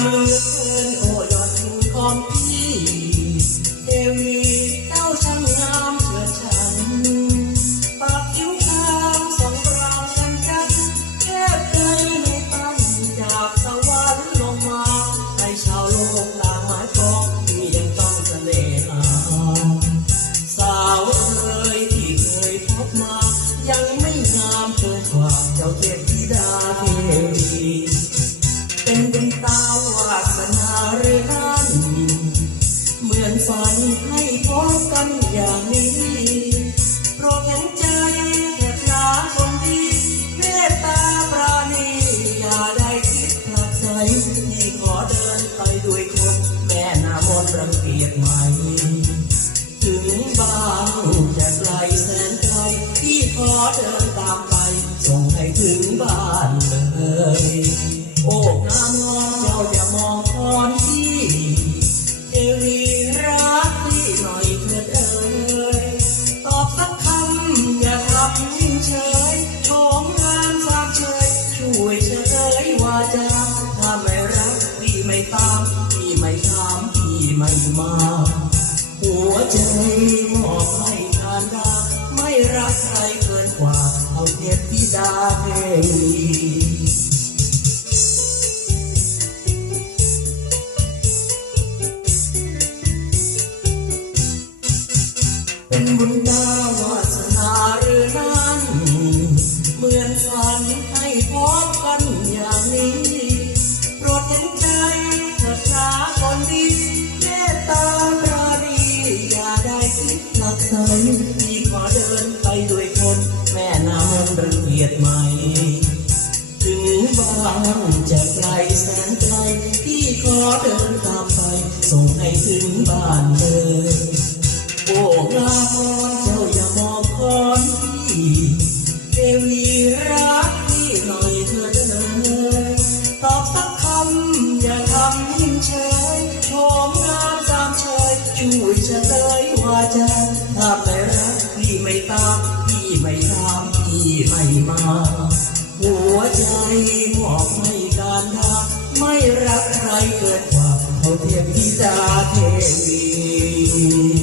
เหลือเกินโอ้ยอดถึงของพี่เทวีเจ้าช่างงามเฉิดฉันปากคิ้วขาวสองเราฉันกันแค่ใจไม่ตั้งจากสวรรค์ลงมาให้ชาวโลกต่างหมายปองที่ยังต้องเสน่หาสาวเอ่ยที่เคยพบมา ยังไม่งามเกินกว่าเจ้าเทพธิดาเทวี ยดใหมถึงบ้านจะไกลแสนไกลที่ขอเดินตามไป ส่งให้ถึงบ้านเลย โอ้งามงอนเจ้าอ มอบให้ทานดาไม่รักใครเกินกว่า เอาเทพธิดาเทวีเป็นบุญดาว กใสที่ขอเดินไปด้วยคน แม่นามนรังเกียจไหม ถึงบ้านจะไกลแสนไกลที่ขอเดินตามไป ส่งให้ถึงบ้านเลยโอ้ลามอนเจ้าอย่ามองคอนพี่ เลยวาจาถ้าแต่รักพี่ไม่ตามพี่ไม่ตามพี่ไม่มา หัวใจมอกไม่การดาไม่รักใครเกินกว่าเขาเทียมธิดาเทวี